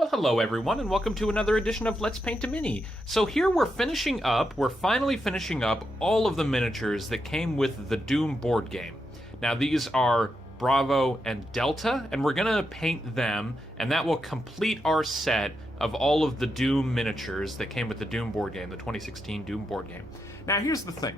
Well, hello everyone, and welcome to another edition of Let's Paint a Mini. So here we're finally finishing up all of the miniatures that came with the Doom board game. Now these are Bravo and Delta, and we're gonna paint them, and that will complete our set of all of the Doom miniatures that came with the Doom board game, the 2016 Doom board game. Now here's the thing.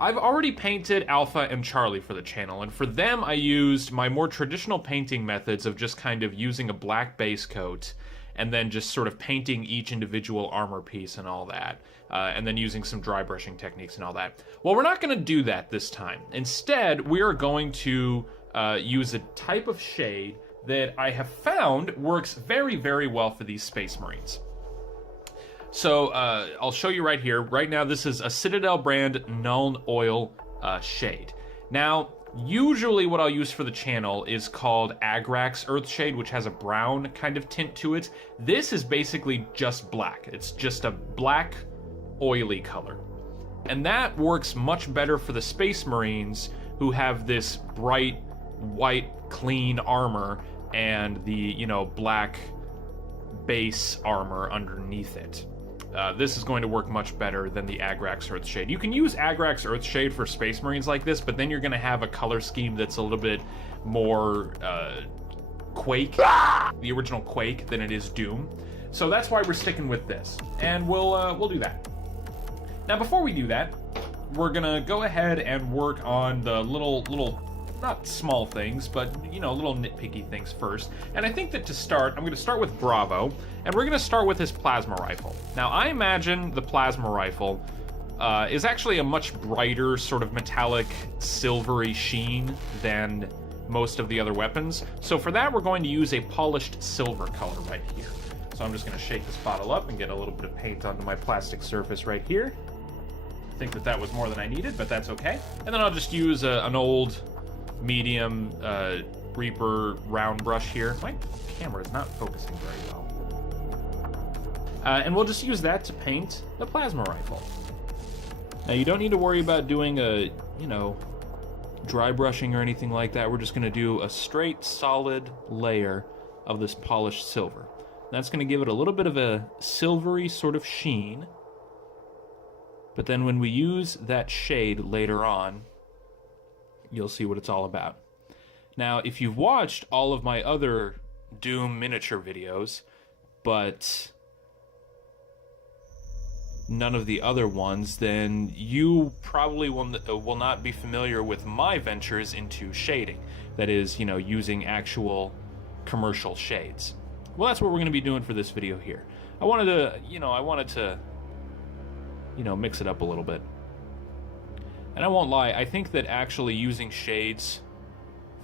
I've already painted Alpha and Charlie for the channel, and for them I used my more traditional painting methods of just kind of using a black base coat and then just sort of painting each individual armor piece and all that, and then using some dry brushing techniques and all that. Well, we're not going to do that this time. Instead, we are going to use a type of shade that I have found works very, very well for these Space Marines. So I'll show you right here. Right now, this is a Citadel brand Nuln Oil shade. Now, usually what I'll use for the channel is called Agrax Earthshade, which has a brown kind of tint to it. This is basically just black. It's just a black, oily color. And that works much better for the Space Marines who have this bright, white, clean armor and the, you know, black base armor underneath it. This is going to work much better than the Agrax Earthshade. You can use Agrax Earthshade for Space Marines like this, but then you're going to have a color scheme that's a little bit more Quake, the original Quake, than it is Doom. So that's why we're sticking with this, and we'll do that. Now, before we do that, we're gonna go ahead and work on the little not small things, but, you know, little nitpicky things first. And I think that to start, I'm going to start with Bravo, and we're going to start with his plasma rifle. Now, I imagine the plasma rifle is actually a much brighter, sort of metallic, silvery sheen than most of the other weapons. So for that, we're going to use a polished silver color right here. So I'm just going to shake this bottle up and get a little bit of paint onto my plastic surface right here. I think that that was more than I needed, but that's okay. And then I'll just use an old medium Reaper round brush here. My camera is not focusing very well. And we'll just use that to paint the plasma rifle. Now you don't need to worry about doing a, you know, dry brushing or anything like that. We're just going to do a straight solid layer of this polished silver. That's going to give it a little bit of a silvery sort of sheen. But then when we use that shade later on, you'll see what it's all about. Now, if you've watched all of my other Doom miniature videos, but none of the other ones, then you probably will not be familiar with my ventures into shading. That is, you know, using actual commercial shades. Well, that's what we're going to be doing for this video here. I wanted to mix it up a little bit. And I won't lie, I think that actually using shades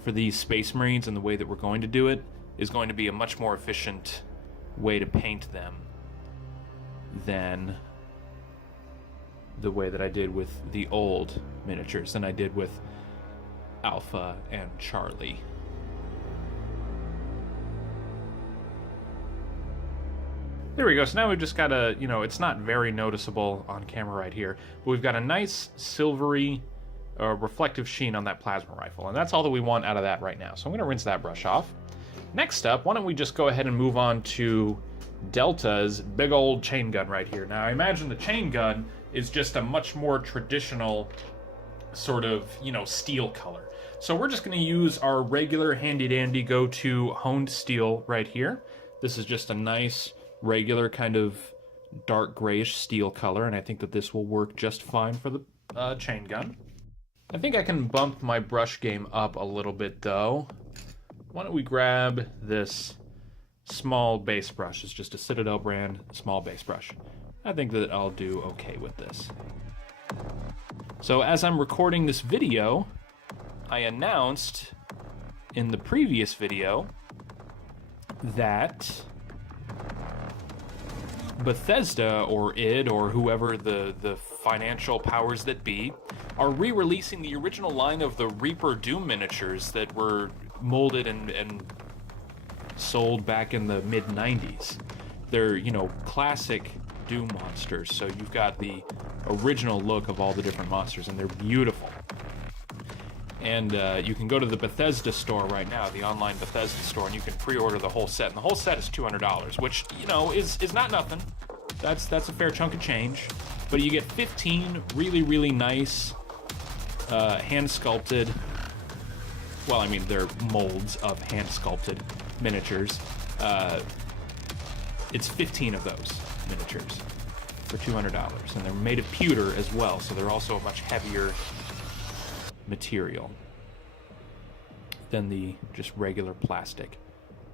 for these Space Marines and the way that we're going to do it is going to be a much more efficient way to paint them than the way that I did with the old miniatures, than I did with Alpha and Charlie. There we go. So now we've just got a, you know, it's not very noticeable on camera right here, but we've got a nice silvery reflective sheen on that plasma rifle, and that's all that we want out of that right now. So I'm going to rinse that brush off. Next up, why don't we just go ahead and move on to Delta's big old chain gun right here. Now I imagine the chain gun is just a much more traditional sort of, you know, steel color. So we're just going to use our regular handy-dandy go-to honed steel right here. This is just a nice regular kind of dark grayish steel color, and I think that this will work just fine for the chain gun. I think I can bump my brush game up a little bit though. Why don't we grab this small base brush? It's just a Citadel brand small base brush. I think that I'll do okay with this. So as I'm recording this video, I announced in the previous video that Bethesda or id or whoever the financial powers that be are re-releasing the original line of the Reaper Doom miniatures that were molded and sold back in the mid-90s. They're, you know, classic Doom monsters, so you've got the original look of all the different monsters, and they're beautiful. And you can go to the Bethesda store right now, the online Bethesda store, and you can pre-order the whole set. And the whole set is $200, which, you know, is not nothing. That's a fair chunk of change. But you get 15 really, really nice hand-sculpted, well, I mean, they're molds of hand-sculpted miniatures. It's 15 of those miniatures for $200. And they're made of pewter as well, so they're also a much heavier material than the just regular plastic.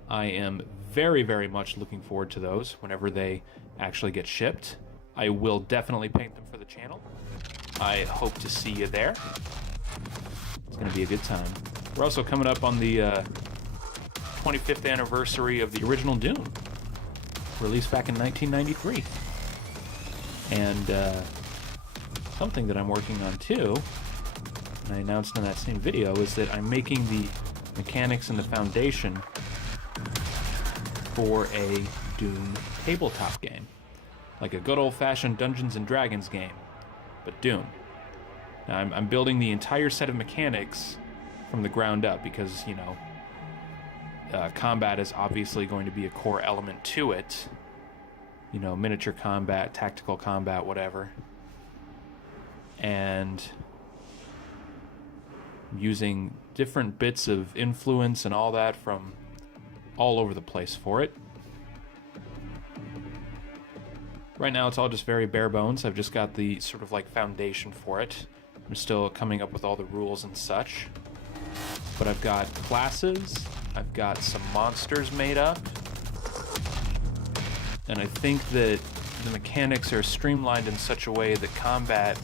I am very, very much looking forward to those whenever they actually get shipped. I will definitely paint them for the channel. I hope to see you there. It's going to be a good time. We're also coming up on the 25th anniversary of the original Dune, released back in 1993. And something that I'm working on too, and I announced in that same video, is that I'm making the mechanics and the foundation for a Dune tabletop game. Like a good old-fashioned Dungeons & Dragons game, but Dune. Now, I'm building the entire set of mechanics from the ground up because, you know, combat is obviously going to be a core element to it. You know, miniature combat, tactical combat, whatever. And using different bits of influence and all that from all over the place for it. Right now it's all just very bare bones. I've just got the sort of like foundation for it. I'm still coming up with all the rules and such. But I've got classes, I've got some monsters made up, and I think that the mechanics are streamlined in such a way that combat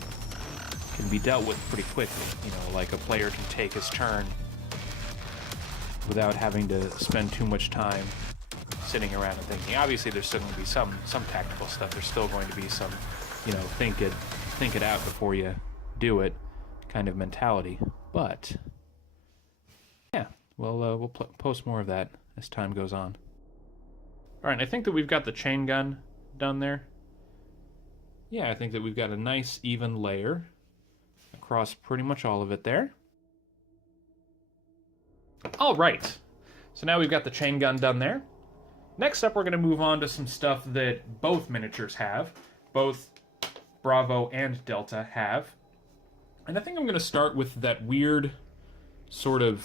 can be dealt with pretty quickly. You know, like a player can take his turn without having to spend too much time sitting around and thinking. Obviously, there's still going to be some tactical stuff. There's still going to be some, you know, think it out before you do it kind of mentality. But yeah, we'll post more of that as time goes on. All right, I think that we've got the chain gun done there. Yeah, I think that we've got a nice even layer across pretty much all of it there. All right, so now we've got the chain gun done there. Next up, we're going to move on to some stuff that both miniatures have, both Bravo and Delta have. And I think I'm going to start with that weird sort of,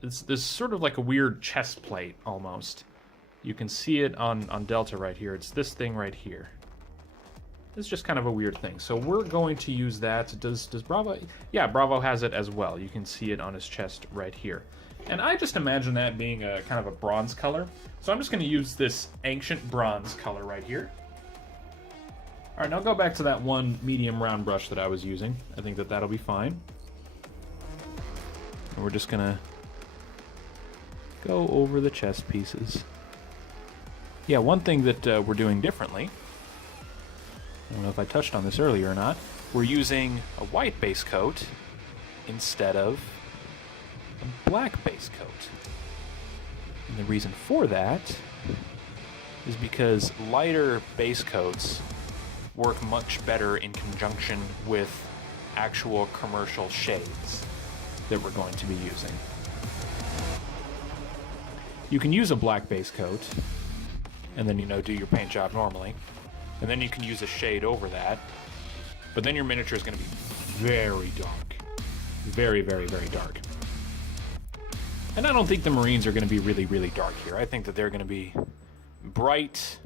this sort of like a weird chest plate almost. You can see it on Delta right here. It's this thing right here. It's just kind of a weird thing. So we're going to use that. Does Bravo? Yeah, Bravo has it as well. You can see it on his chest right here. And I just imagine that being a kind of a bronze color. So I'm just going to use this ancient bronze color right here. All right, now go back to that one medium round brush that I was using. I think that that'll be fine. And we're just going to go over the chest pieces. Yeah, one thing that we're doing differently, I don't know if I touched on this earlier or not, we're using a white base coat instead of a black base coat. And the reason for that is because lighter base coats work much better in conjunction with actual commercial shades that we're going to be using. You can use a black base coat and then, you know, do your paint job normally. And then you can use a shade over that. But then your miniature is going to be very dark. Very, very, very dark. And I don't think the Marines are going to be really, really dark here. I think that they're going to be bright,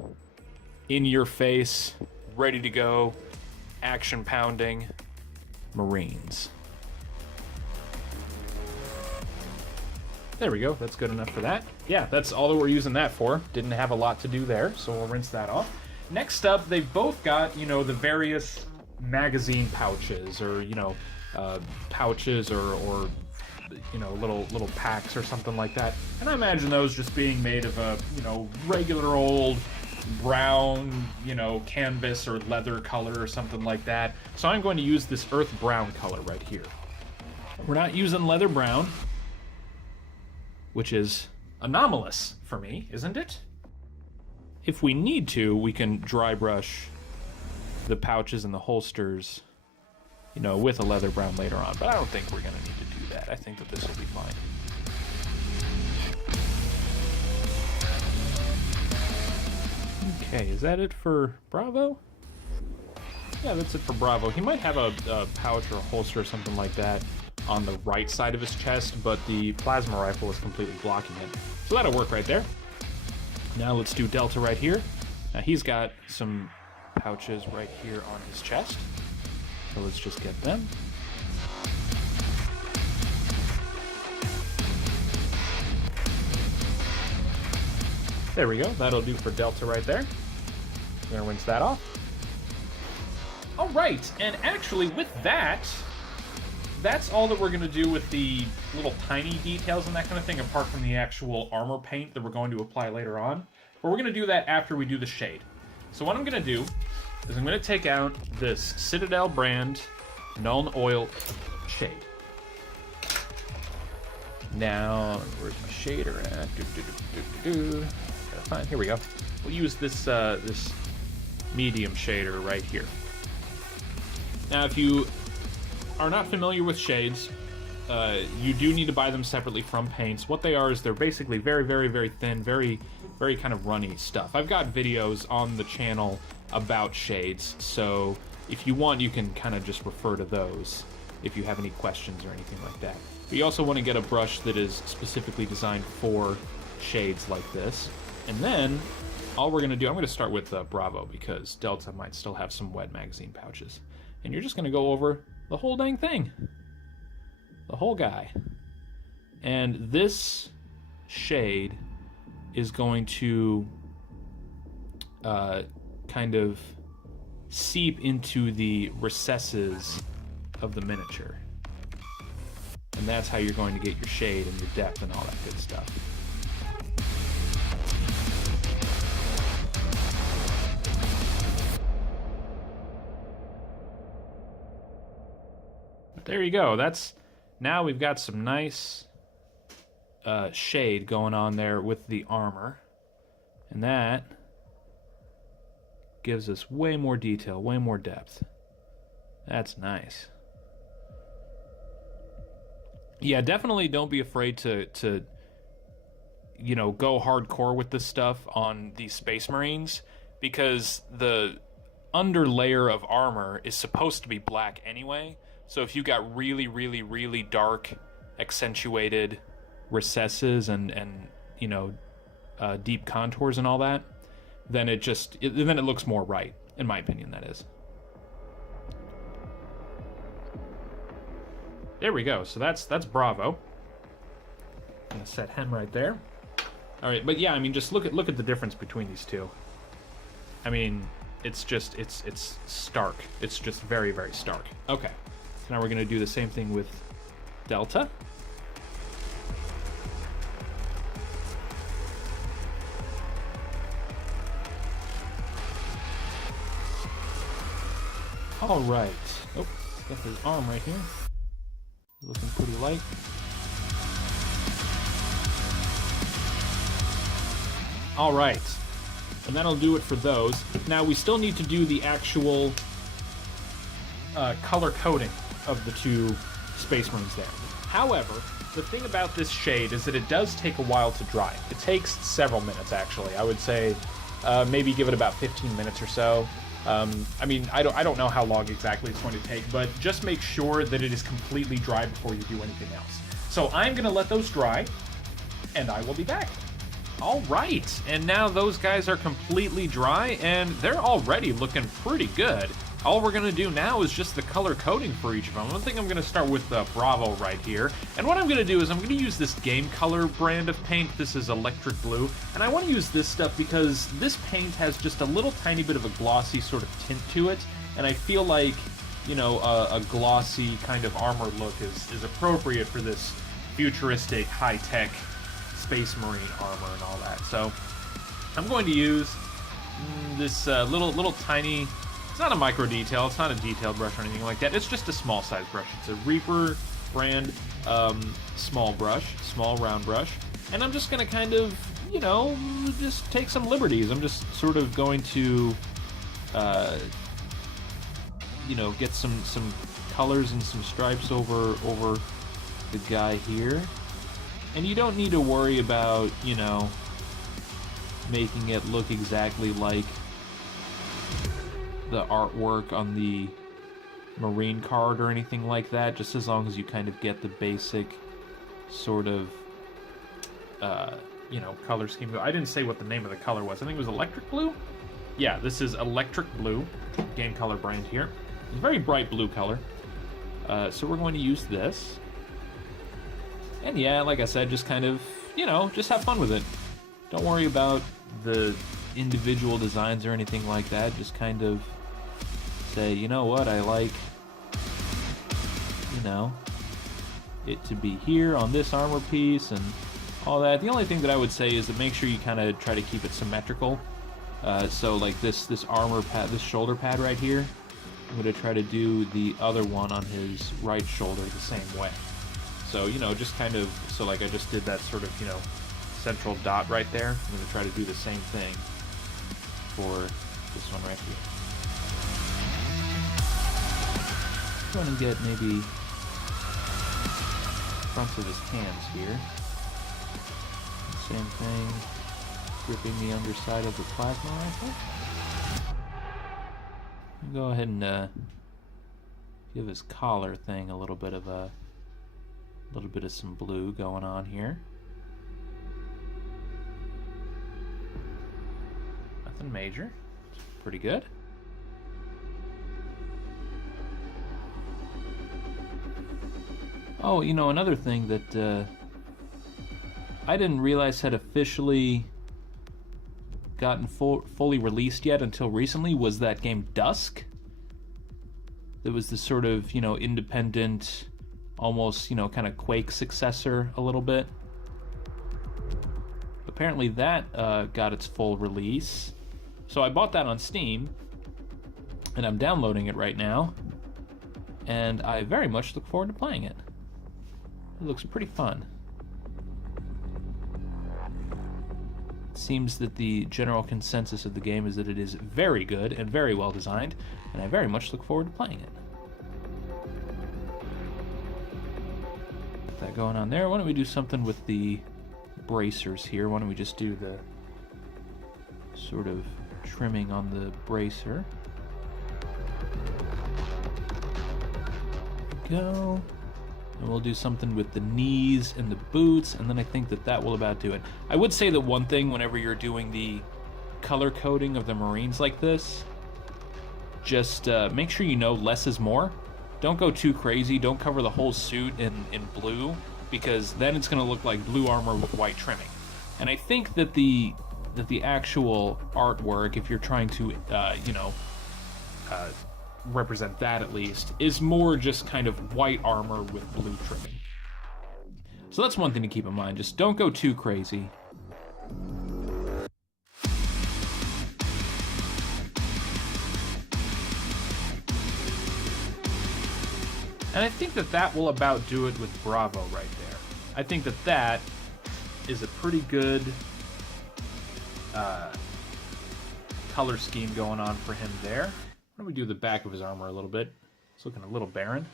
in your face, ready to go, action pounding Marines. There we go. That's good enough for that. Yeah, that's all that we're using that for. Didn't have a lot to do there, so we'll rinse that off. Next up, they've both got, you know, the various magazine pouches, or, you know, pouches or you know, little packs or something like that. And I imagine those just being made of a, you know, regular old brown, you know, canvas or leather color or something like that. So I'm going to use this earth brown color right here. We're not using leather brown, which is anomalous for me, isn't it? If we need to, we can dry brush the pouches and the holsters, you know, with a leather brown later on, but I don't think we're going to need to do that. I think that this will be fine. Okay, is that it for Bravo? Yeah, that's it for Bravo. He might have a pouch or a holster or something like that on the right side of his chest, but the plasma rifle is completely blocking it. So that'll work right there. Now let's do Delta right here. Now he's got some pouches right here on his chest. So let's just get them. There we go. That'll do for Delta right there. I'm gonna rinse that off. All right, and actually with that, that's all that we're gonna do with the little tiny details and that kind of thing, apart from the actual armor paint that we're going to apply later on. But we're gonna do that after we do the shade. So what I'm gonna do is I'm gonna take out this Citadel brand Nuln Oil shade. Now, where's my shader at? Gotta find, here we go. We'll use this this medium shader right here. Now, if you are not familiar with shades, you do need to buy them separately from paints. What they are is they're basically very, very, very thin, very, very kind of runny stuff. I've got videos on the channel about shades, so if you want, you can kind of just refer to those if you have any questions or anything like that. But you also want to get a brush that is specifically designed for shades like this. And then, all we're going to do, I'm going to start with Bravo, because Delta might still have some wet magazine pouches. And you're just going to go over the whole dang thing. The whole guy. And this shade is going to kind of seep into the recesses of the miniature. And that's how you're going to get your shade and your depth and all that good stuff. But there you go. That's, now we've got some nice shade going on there with the armor. And that gives us way more detail, way more depth. That's nice. Yeah, definitely don't be afraid to you know, go hardcore with this stuff on these Space Marines, because the under layer of armor is supposed to be black anyway. So if you got really, really, really dark, accentuated recesses and you know, deep contours and all that, then then it looks more right, in my opinion, that is. There we go. So that's Bravo. I'm gonna set him right there. All right, but yeah, I mean, just look at the difference between these two. I mean, it's just it's stark. It's just very, very stark. Okay, so now we're gonna do the same thing with Delta. All right. Oh, got his arm right here. Looking pretty light. All right, and that'll do it for those. Now we still need to do the actual color coding of the two Space Marines there. However, the thing about this shade is that it does take a while to dry. It takes several minutes, actually. I would say maybe give it about 15 minutes or so. I mean, I don't know how long exactly it's going to take, but just make sure that it is completely dry before you do anything else. So I'm going to let those dry, and I will be back. All right, and now those guys are completely dry, and they're already looking pretty good. All we're gonna do now is just the color coding for each of them. I think I'm gonna start with Bravo right here. And what I'm gonna do is I'm gonna use this Game Color brand of paint. This is electric blue. And I wanna use this stuff because this paint has just a little tiny bit of a glossy sort of tint to it. And I feel like, you know, a glossy kind of armor look is appropriate for this futuristic, high-tech Space Marine armor and all that. So I'm going to use this little tiny, it's not a micro detail, it's not a detailed brush or anything like that, it's just a small size brush. It's a Reaper brand small brush, small round brush, and I'm just going to kind of, you know, just take some liberties. I'm just sort of going to you know, get some colors and some stripes over the guy here. And you don't need to worry about, you know, making it look exactly like the artwork on the Marine card or anything like that, just as long as you kind of get the basic sort of, you know, color scheme. I didn't say what the name of the color was. I think it was electric blue? Yeah, this is electric blue, game color brand here. It's a very bright blue color. So we're going to use this. And yeah, like I said, just kind of, you know, just have fun with it. Don't worry about the individual designs or anything like that. Just kind of say, you know what, I like, you know, it to be here on this armor piece and all that. The only thing that I would say is to make sure you kind of try to keep it symmetrical. So like this armor pad, this shoulder pad right here, I'm going to try to do the other one on his right shoulder the same way. So, you know, just kind of, so like I just did that sort of, you know, central dot right there. I'm going to try to do the same thing for this one right here. I'm going to get maybe fronts of his hands here. Same thing, gripping the underside of the plasma rifle. Go ahead and give his collar thing a little bit of some blue going on here. Nothing major. It's pretty good. Oh, you know, another thing that I didn't realize had officially gotten fully released yet until recently was that game Dusk. It was this sort of, you know, independent, almost, you know, kind of Quake successor a little bit. Apparently that got its full release. So I bought that on Steam, and I'm downloading it right now, and I very much look forward to playing it. It looks pretty fun. It seems that the general consensus of the game is that it is very good and very well designed, and I very much look forward to playing it. Got that going on there. Why don't we do something with the bracers here? Why don't we just do the sort of trimming on the bracer? There we go. And we'll do something with the knees and the boots, and then I think that that will about do it. I would say that one thing whenever you're doing the color coding of the Marines like this, just make sure you know less is more. Don't go too crazy. Don't cover the whole suit in blue, because then it's going to look like blue armor with white trimming. And I think that the actual artwork, if you're trying to, you know, represent that at least, is more just kind of white armor with blue trimming. So that's one thing to keep in mind. Just don't go too crazy. And I think that that will about do it with Bravo right there. I think that that is a pretty good color scheme going on for him there. Why don't we do the back of his armor a little bit? It's looking a little barren.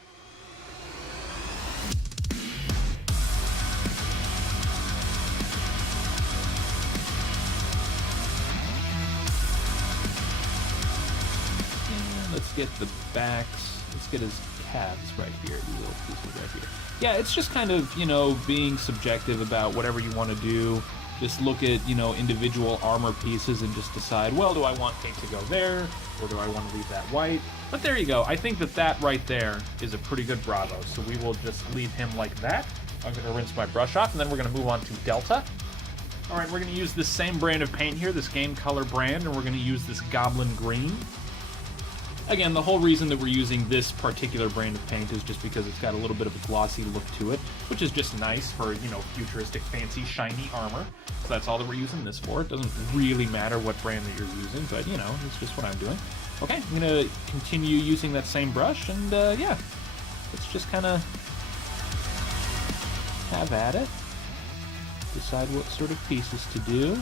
And let's get the backs. Let's get his calves right here. These little pieces right here. Yeah, it's just kind of, you know, being subjective about whatever you want to do. Just look at, you know, individual armor pieces and just decide, well, do I want paint to go there, or do I want to leave that white? But there you go. I think that that right there is a pretty good Bravo, so we will just leave him like that. I'm going to rinse my brush off, and then we're going to move on to Delta. All right, we're going to use this same brand of paint here, this Game Color brand, and we're going to use this Goblin Green. Again, the whole reason that we're using this particular brand of paint is just because it's got a little bit of a glossy look to it, which is just nice for, you know, futuristic, fancy, shiny armor. So that's all that we're using this for. It doesn't really matter what brand that you're using, but, you know, it's just what I'm doing. Okay, I'm going to continue using that same brush, and, yeah, let's just kind of have at it. Decide what sort of pieces to do.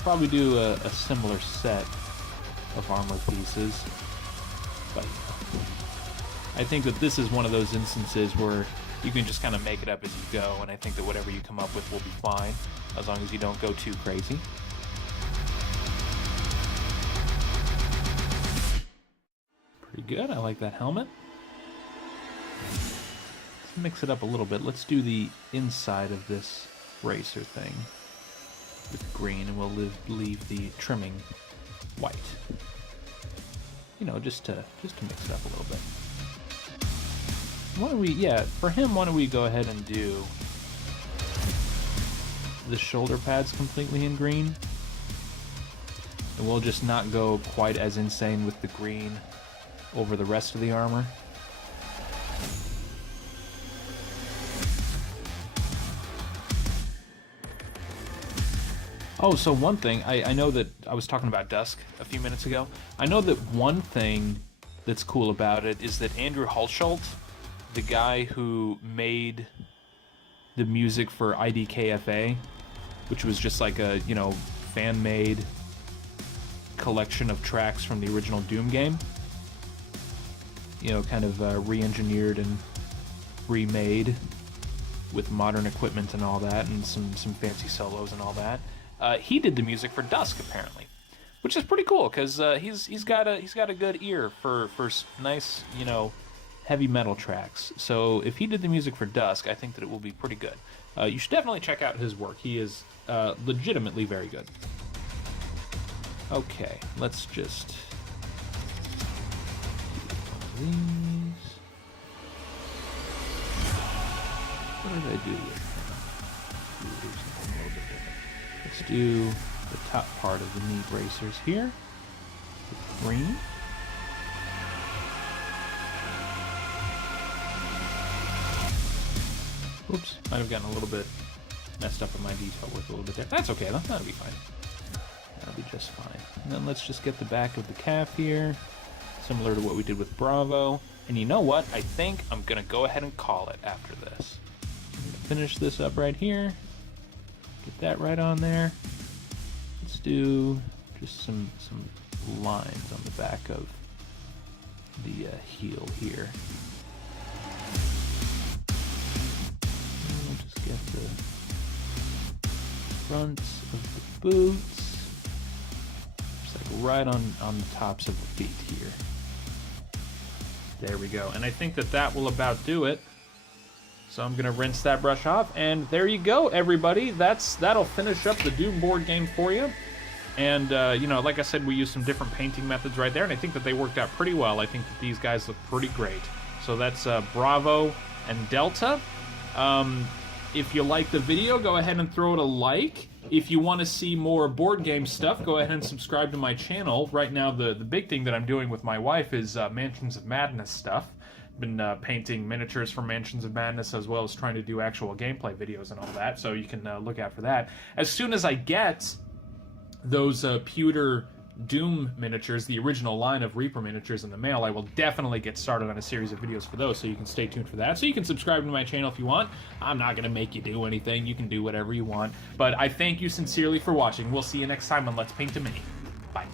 Probably do a similar set of armor pieces. But I think that this is one of those instances where You can just kind of make it up as you go, and I think that whatever you come up with will be fine, as long as you don't go too crazy. Pretty good. I like that helmet. Let's mix it up a little bit. Let's do the inside of this racer thing with green, and we'll leave the trimming white. You know, just to mix it up a little bit. Why don't we, for him, why don't we go ahead and do the shoulder pads completely in green, and we'll just not go quite as insane with the green over the rest of the armor. Oh, so one thing, I know that I was talking about Dusk a few minutes ago. I know that one thing that's cool about it is that Andrew Hulshult, the guy who made the music for IDKFA, which was just like a, you know, fan-made collection of tracks from the original Doom game, you know, kind of re-engineered and remade with modern equipment and all that, and some fancy solos and all that. He did the music for Dusk, apparently, which is pretty cool because he's got a good ear for nice, you know, heavy metal tracks. So if he did the music for Dusk, I think that it will be pretty good. You should definitely check out his work. He is legitimately very good. Okay, let's just do one of these. What did I do with him? Do something a little bit different. Let's do the top part of the knee bracers here with green. Oops, might have gotten a little bit messed up in my detail work a little bit there. That's okay though, that'll be fine. That'll be just fine. And then let's just get the back of the calf here, similar to what we did with Bravo. And you know what? I think I'm gonna go ahead and call it after this. I'm gonna finish this up right here. Get that right on there. Let's do just some lines on the back of the heel here. And we'll just get the fronts of the boots, just like right on the tops of the feet here. There we go. And I think that will about do it. So I'm gonna rinse that brush off, and there you go, everybody. That'll finish up the Doom board game for you. And you know, like I said, we used some different painting methods right there, and I think that they worked out pretty well. I think that these guys look pretty great. So that's Bravo and Delta. If you like the video, go ahead and throw it a like. If you want to see more board game stuff, go ahead and subscribe to my channel. Right now, the big thing that I'm doing with my wife is Mansions of Madness stuff. Been painting miniatures for Mansions of Madness, as well as trying to do actual gameplay videos and all that, so you can look out for that. As soon as I get those pewter Doom miniatures, the original line of Reaper miniatures, in the mail, I will definitely get started on a series of videos for those, so you can stay tuned for that. So you can subscribe to my channel if you want. I'm not going to make you do anything. You can do whatever you want. But I thank you sincerely for watching. We'll see you next time on Let's Paint a Mini. Bye.